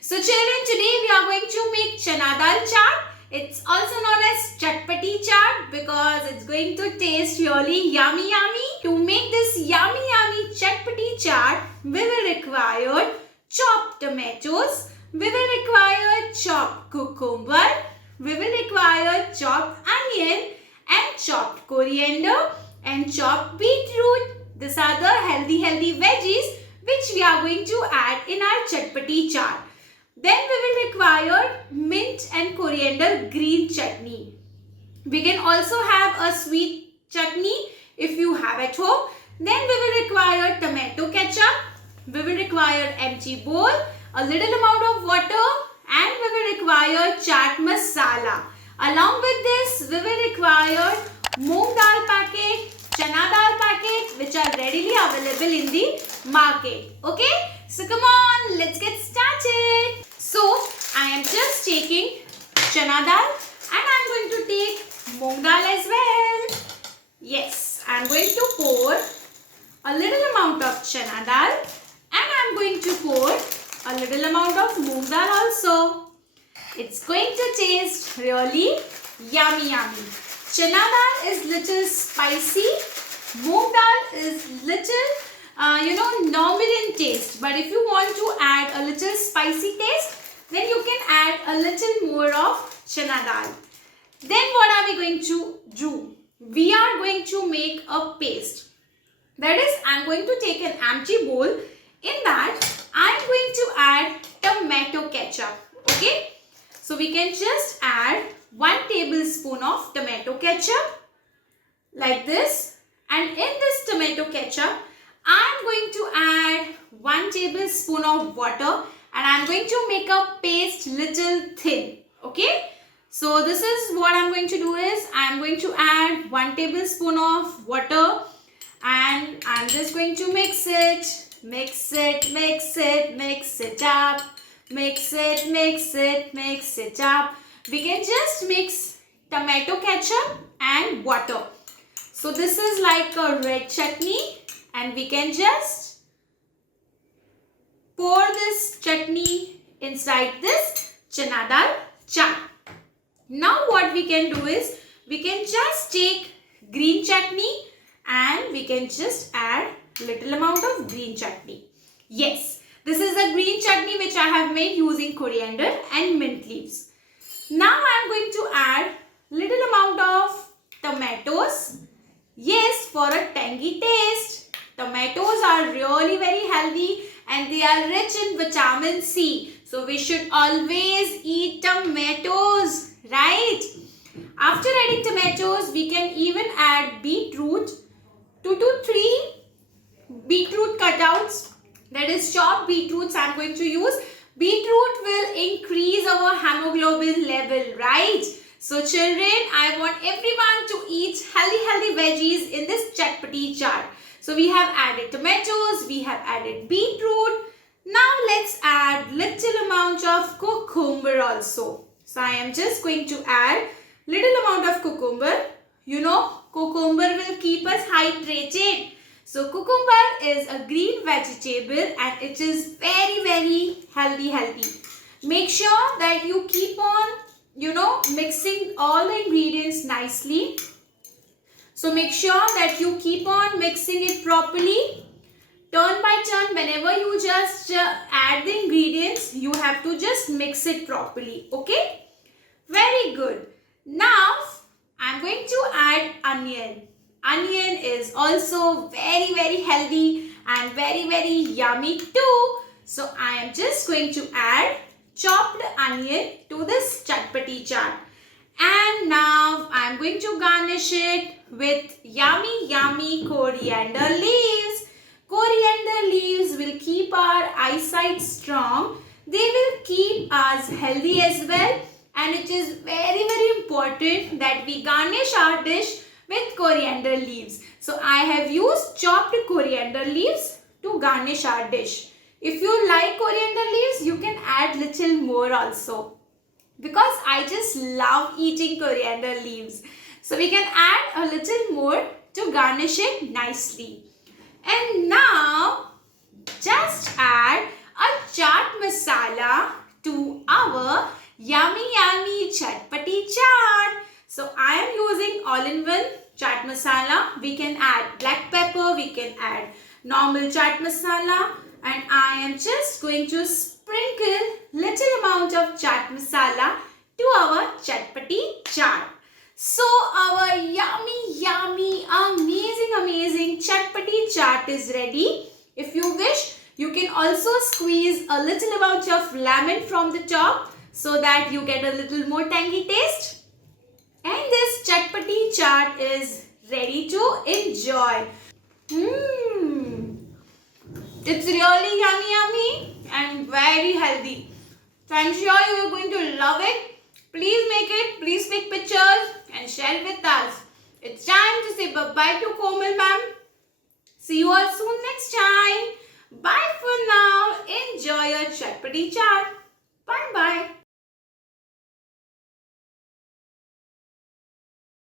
So children, today we are going to make Chana Dal Chaat. It's also known as Chatpati Chaat because it's going to taste really yummy. To make this yummy Chatpati Chaat, we will require chopped tomatoes, we will require chopped cucumber, we will require chopped onion and chopped coriander and chopped beetroot. These are the healthy veggies which we are going to add in our Chatpati Chaat. Then we will require mint and coriander green chutney. We can also have a sweet chutney if you have at home. Then we will require tomato ketchup. We will require empty bowl, a little amount of water, and we will require chaat masala. Along with this, we will require moong dal packet, chana dal packet, which are readily available in the market. Okay, so come on, let's get started. So, I am just taking chana dal and I am going to take moong dal as well. Yes, I am going to pour a little amount of chana dal and I am going to pour a little amount of moong dal also. It's going to taste really yummy. Chana dal is little spicy. Moong dal is little normal in taste, but if you want to add a little spicy taste, then you can add a little more of chana dal. Then what are we going to do? We are going to make a paste. That is, I am going to take an empty bowl. In that, I am going to add tomato ketchup. Okay, so we can just add 1 tablespoon of tomato ketchup like this, and in this tomato ketchup I am going to add 1 tablespoon of water and I am going to make a paste little thin. Okay, so this is what I am going to do is I am going to add 1 tablespoon of water and I am just going to mix it up. We can just mix tomato ketchup and water. So this is like a red chutney and we can just pour this chutney inside this Chana Dal Chaat. Now what we can do is we can just take green chutney and we can just add little amount of green chutney. Yes, this is the green chutney which I have made using coriander and mint leaves. Now I am going to add little amount of tomatoes. Yes, for a tangy taste. Tomatoes are really very healthy and they are rich in vitamin C. So we should always eat tomatoes, right? After adding tomatoes, we can even add beetroot, 2 to 3 beetroot cutouts. That is chopped beetroots I am going to use. Beetroot will increase our hemoglobin level, right? So children, I want everyone to eat healthy veggies in this Chatpati Chaat. So we have added tomatoes, we have added beetroot. Now let's add little amount of cucumber also. So I am just going to add little amount of cucumber. You know, cucumber will keep us hydrated. So cucumber is a green vegetable and it is very healthy. Make sure that you keep on mixing all the ingredients nicely. So make sure that you keep on mixing it properly. Turn by turn, whenever you just add the ingredients, you have to just mix it properly. Okay? Very good. Now, I am going to add onion. Onion is also very healthy and very yummy too. So I am just going to add chopped onion to this Chatpati Chaat. And now I am going to garnish it with yummy coriander leaves. Coriander leaves will keep our eyesight strong. They will keep us healthy as well. And it is very important that we garnish our dish with coriander leaves. So I have used chopped coriander leaves to garnish our dish. If you like coriander leaves, you can add little more also. Because I just love eating coriander leaves. So we can add a little more to garnish it nicely. And now just add a chaat masala to our yummy chatpati chaat. So I am using all-in-one chaat masala. We can add black pepper, we can add normal chaat masala, and I am just going to sprinkle little amount of chaat masala to our chatpati chaat. So our yummy, amazing chatpati chaat is ready. If you wish, you can also squeeze a little amount of lemon from the top so that you get a little more tangy taste. And this chatpati chaat is ready to enjoy. It's really yummy and very healthy. So I'm sure you are going to love it. Please make it, please take pictures and share it with us. It's time to say bye-bye to Komal Ma'am. See you all soon next time. Bye for now. Enjoy your chatpati chaat.